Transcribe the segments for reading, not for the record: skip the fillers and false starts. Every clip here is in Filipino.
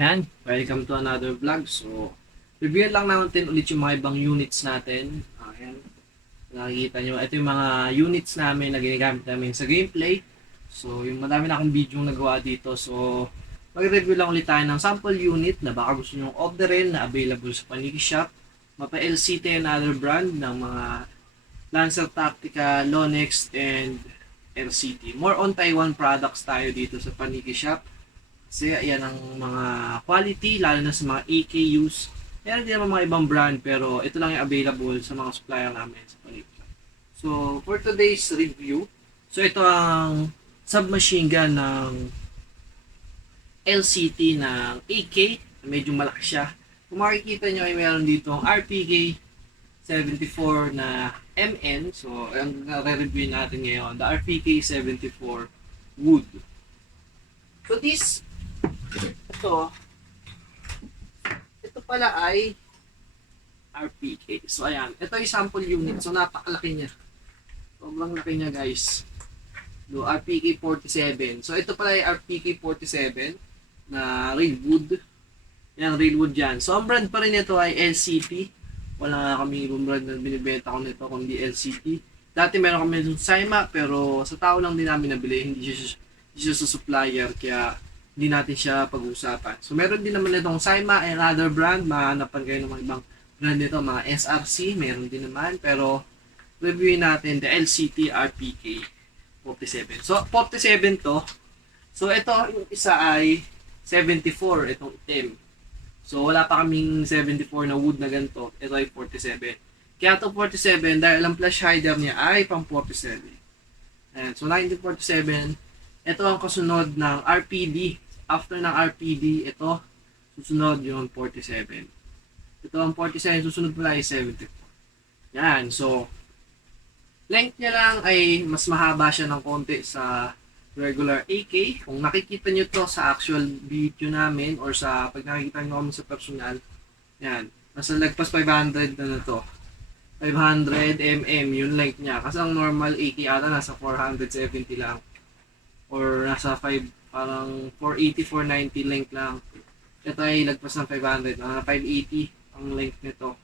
Ayan, welcome to another vlog. So, review lang natin ulit yung mga ibang units natin. Ayan, nakikita nyo. Ito yung mga units namin na ginagamit namin sa gameplay. So, yung madami na akong video nagawa dito. So, mag-review lang ulit tayo ng sample unit na baka gusto nyo orderin na available sa Paniki Shop. Mapa LCT and other brand ng mga Lancer Tactica, Lonex, and LCT. More on Taiwan products tayo dito sa Paniki Shop. Kasi yan ang mga quality, lalo na sa mga AKUs. Meron din naman mga ibang brand, pero ito lang yung available sa mga supplier namin sa Palipla. So, for today's review, so ito ang submachine gun ng LCT ng AK. Medyo malaki siya. Kung makikita nyo ay meron dito ang RPK 74 na MN. So, ang re-review natin ngayon, the RPK 74 Wood. So, ito pala ay RPK. So, ayan. Ito yung sample unit. So, napakalaki niya. Sobrang laki niya, guys. Do RPK 47. So, ito pala yung RPK 47 na Railwood. Yan, Railwood yan. So, ang brand pa rin ito ay LCT. Wala nga kami ibang brand na binibenta ko nito kundi LCT. Dati meron kami yung Saima, pero sa tao lang din namin nabili. Hindi siya sa supplier, kaya hindi natin siya pag-uusapan. So, meron din naman itong Saima and other brand. Mahanapan kayo ng mga ibang brand nito, mga SRC, meron din naman. Pero, reviewin natin the LCT RPK 47. So, 47 to. So, ito, yung isa ay 74, itong itim. So, wala pa kaming 74 na wood na ganito. Ito ay 47. Kaya ito 47, dahil ang flash hider niya ay pang 47. Ayan. So, 1947, ito ang kasunod ng RPD. After ng RPD, ito, susunod yung 47. Ito ang 47, susunod pala ay 74. Yan. So, length niya lang ay mas mahaba siya ng konti sa regular AK. Kung nakikita nyo to sa actual video namin or sa pag nakikita nyo kami sa personal, yan. Nasa lagpas 500 na to. 500 mm yung length niya. Kasi ang normal AK ata nasa 470 lang. Or nasa 5, parang 480, 490 length lang. Ito ay lagpas ng 500. 580 ang length nito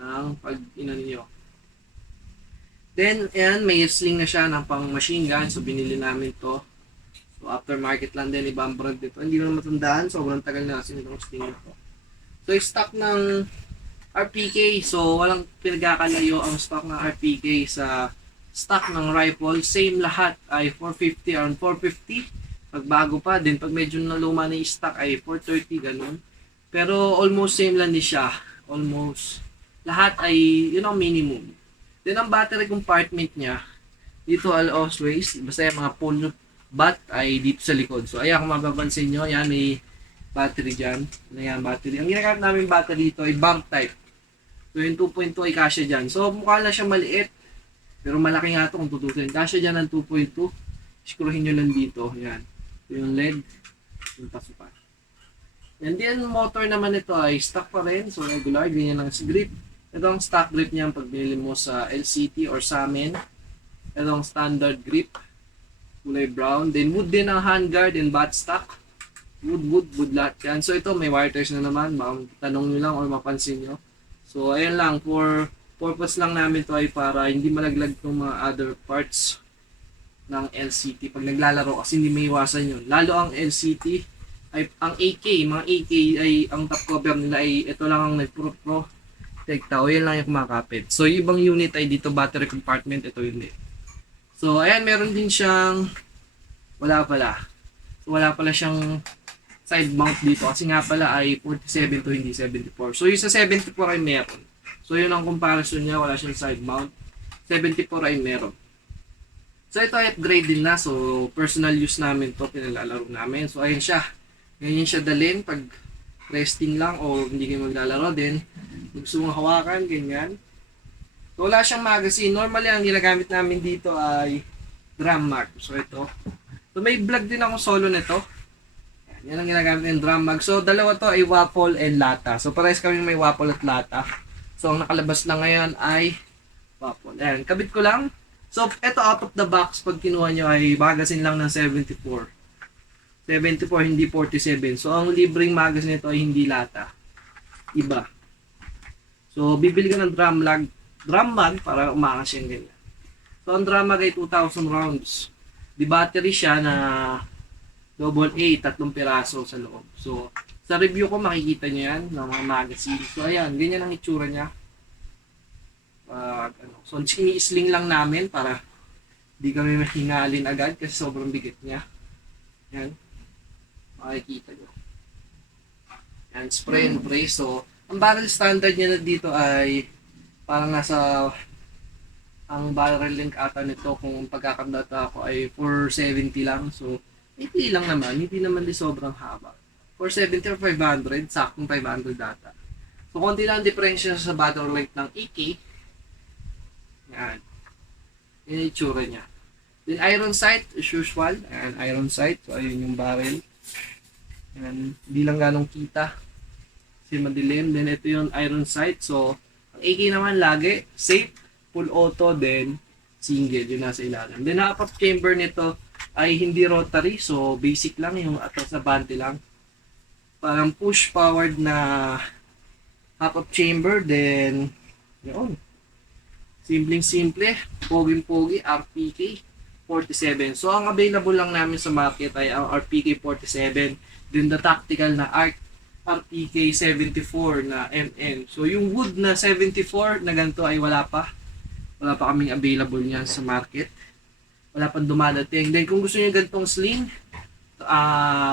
ng pag inan nyo. Then, ayan, may sling na siya ng pang machine gun. So, binili namin to. So, aftermarket lang din, ibang brand dito. Hindi naman matandaan. Sobrang tagal na kasi itong sling na to. So, yung stock ng RPK. So, walang pinagkakalayo ang stock ng RPK sa stock ng rifle. Same lahat ay 450, around 450. Pag bago pa din, pag medyo naluma na yung stock ay 430, ganun. Pero, almost same lang din siya. Almost. Lahat ay, minimum. Then, ang battery compartment niya, dito always, basta yung mga pull bat ay dito sa likod. So, ayan, kung mapapansin nyo, yan, may battery dyan. Ayan, battery. Ang ginagamit namin battery dito ay bank type. So, yung 2.2 ay kasya dyan. So, mukha lang siya maliit, pero malaki nga ito kung tutusin. Kasya dyan ng 2.2. Screwin nyo lang dito. Ayan. So, yung LED, yung pasukan. And then, motor naman ito ay stock pa rin. So, regular, ganyan lang sa grip. Ito ang stock grip niya pag binili mo sa LCT or sa amin. Ito ang standard grip. Kulay brown. Then wood din ang handguard and buttstock. Wood lahat yan. So ito may wire ties na naman. Baka tanong nyo lang or mapansin nyo. So ayan lang. For purpose lang namin to ay para hindi malaglag ng mga other parts ng LCT pag naglalaro kasi hindi may iwasan yun. Lalo ang LCT ay ang AK. Mga AK ay ang top cover nila ay ito lang ang nag-pro. Tao, yan lang yung kumakapit. So, yung ibang unit ay dito battery compartment, ito hindi. So, ayan, meron din siyang wala pala siyang side mount dito kasi nga pala ay 47 to hindi 74. So, yung sa 74 ay meron. So, yun ang comparison niya, wala siyang side mount. 74 ay meron. So, ito ay upgrade din na. So, personal use namin to, pinalalaro namin. So, ayan siya. Ganyan siya dalhin pag resting lang o hindi kayo maglalaro din. Gusto mong hawakan, ganyan. So, wala siyang magazine. Normally, ang ginagamit namin dito ay drum mag. So, ito. So, may vlog din ako solo nito. Yan ang ginagamit ng drum mag. So, dalawa to ay waffle and lata. So, parehas kami may waffle at lata. So, ang nakalabas lang ngayon ay waffle. Ayan, kabit ko lang. So, ito out of the box, pag kinuha nyo ay magazine lang ng 74. 74, hindi 47. So, ang libreng magazine nito ay hindi lata. Iba. So, bibili ka ng drum mag para umakas yung ganyan. So, ang drum mag ay 2,000 rounds. Di battery siya na double A, 3 piraso sa loob. So, sa review ko makikita nyo yan ng mga magazine. So, ayan, ganyan ang itsura niya. So, sini-sling lang namin para di kami mahingalin agad kasi sobrang bigat niya. Yan. Makikita nyo. Yan, spray and pray. So, ang barrel standard niya na dito ay parang nasa ang barrel length ata nito kung pagkakandata ako ay 470 lang. So, hindi lang naman. Hindi naman di sobrang haba. 470 or 500. Saktong 500 data. So, konti lang diferensya sa barrel length ng AK. Yan. Yan yung itsura niya. Then, iron sight as usual. Ayan, iron sight. So, ayun yung barrel. Yan. Hindi lang ganong kita. Kasi madilim. Then, ito yung iron sight. So, ang AK naman lagi, safe, full auto, then single, yun nasa ilalim. Then, half chamber nito ay hindi rotary. So, basic lang, yung atas na bante lang. Parang push-powered na half chamber, then, yun. Simpleng-simple, poging-pogi, RPK 47. So, ang available lang namin sa market ay ang RPK 47, then the tactical na RPK 74 na MN. So, yung wood na 74 na ganito ay wala pa. Wala pa kaming available niyan sa market. Wala pang dumadating. Then, kung gusto niyo ganitong sling,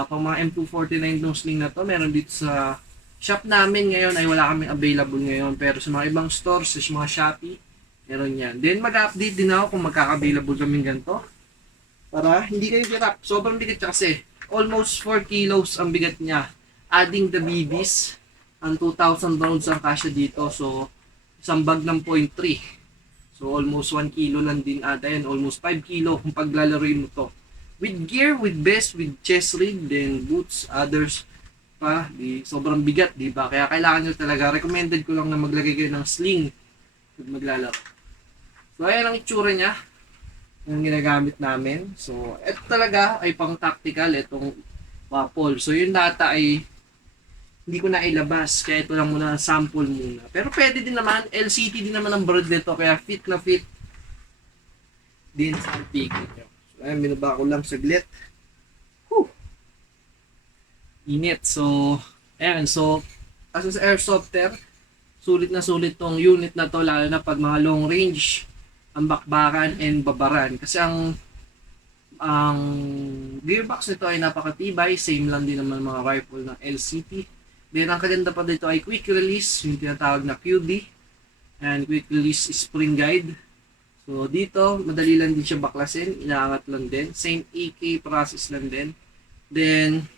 pang mga M249 tong sling na to, meron dito sa shop namin ngayon ay wala kaming available ngayon. Pero sa mga ibang stores, sa mga Shopee, meron yan. Then, mag-update din ako kung magkaka-available kaming ganito. Para hindi kayo hirap. Sobrang bigat kasi. Almost 4 kilos ang bigat niya. Adding the BBs, ang 2,000 rounds ang kasya dito. So, isang bag ng 0.3. So, almost 1 kilo lang din ata yan. Almost 5 kilo kung paglalaroin mo to. With gear, with vest, with chest rig, then boots, others pa. Sobrang bigat, di ba? Kaya kailangan nyo talaga. Recommended ko lang na maglagay kayo ng sling pag maglalaro. So, ayan ang itsura niya. Yung ginagamit namin. So, ito talaga ay pang tactical. Itong waffle. So, yung data ay hindi ko na ilabas. Kaya ito lang muna, sample muna. Pero pwede din naman. LCT din naman ang brand nito. Kaya fit na fit din sa RPK nyo. So, ayan, binaba ko lang saglit. Whew! Init. So, ayan. So, as sa airsofter, sulit na sulit tong unit na to. Lalo na pag mga long range, ang bakbakan and babaran. Kasi ang gearbox nito ay napakatibay. Same lang din naman mga rifle ng LCT. Then, ang kaganda pa dito ay quick release, yung tinatawag na QD, and quick release spring guide. So, dito, madali lang din siya baklasin, inaangat lang din. Same AK process lang din. Then,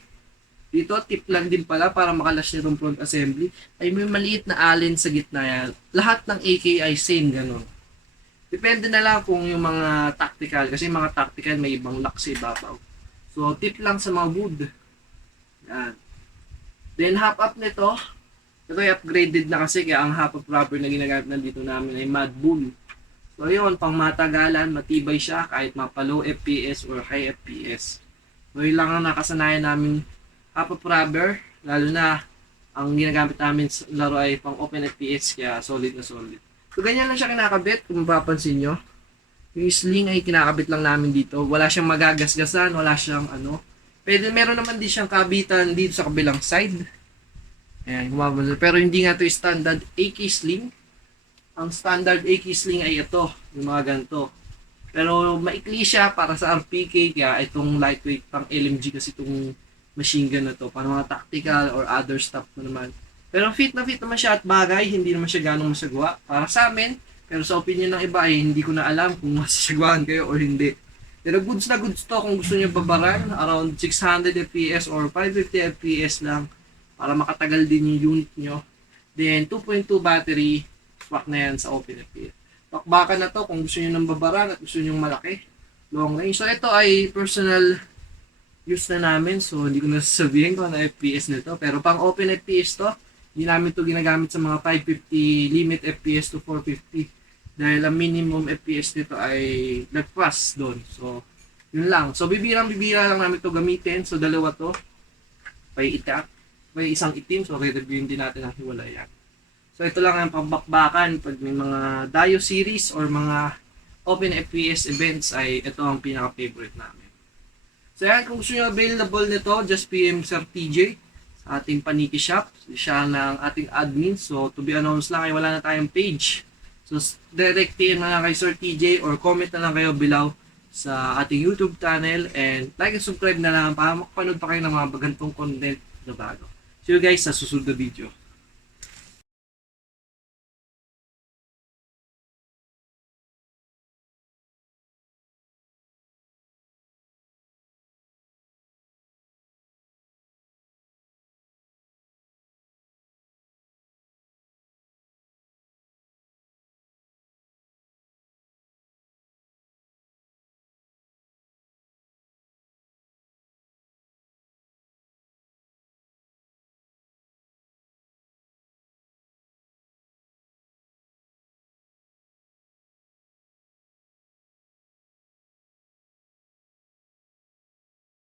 dito, tip lang din pala para makalas niya yung front assembly, ay may maliit na allen sa gitna yan. Lahat ng AK ay same, ganun. Depende na lang kung yung mga tactical, kasi mga tactical may ibang lock sa ibabaw. So, tip lang sa mga wood. Yan. Then, half-up nito, ito ay upgraded na kasi kaya ang half-up rubber na ginagamit na dito namin ay Mad Bull. So, yun, pang matagalan, matibay siya kahit mapa-low FPS or high FPS. So, yun lang ang nakasanayan namin half-up rubber, lalo na ang ginagamit namin sa laro ay pang open FPS kaya solid na solid. So, ganyan lang siya kinakabit kung mapapansin nyo. Yung sling ay kinakabit lang namin dito. Wala siyang magagasgasan, wala siyang Pwede, meron naman din siyang kabitan dito sa kabilang side. Ayan, kumabansin. Pero hindi nga ito standard AK sling. Ang standard AK sling ay ito, yung mga ganito. Pero maikli siya para sa RPK, kaya itong lightweight pang LMG kasi itong machine gun na to. Para mga tactical or other stuff na naman. Pero fit na fit naman siya at bagay, hindi naman siya ganong masagwa. Para sa amin, pero sa opinion ng iba ay hindi ko na alam kung masasagwaan kayo or hindi. Pero goods na goods to kung gusto nyo babaran, around 600 FPS or 550 FPS lang para makatagal din yung unit nyo. Then 2.2 battery, swak na yan sa open FPS. Bakbakan na to kung gusto nyo ng babaran at gusto nyo malaki, long range. So ito ay personal use na namin, so hindi ko nasasabihin kung ano FPS nito. Pero pang open FPS to, hindi namin to ginagamit sa mga 550 limit FPS to 450. Dahil ang minimum FPS nito ay nagpass doon. So, Yun lang. So, bibirang-bibira lang namin to gamitin. So, dalawa to. May isang itim. So, re-reviewin din natin ang hiwalayan. So, ito lang ang pambakbakan. Pag may mga Dio series or mga Open FPS events ay ito ang pinaka-favorite namin. So, yan. Kung gusto nyo available nito, just PM Sir TJ sa ating Paniki Shop. Siya ng ating admin. So, to be announced lang ay wala na tayong page. So, direct PM na lang kay Sir TJ or comment na lang kayo below sa ating YouTube channel and like and subscribe na lang para makapanood pa kayo ng mga bagantong content na bago. See you guys sa susunod na video.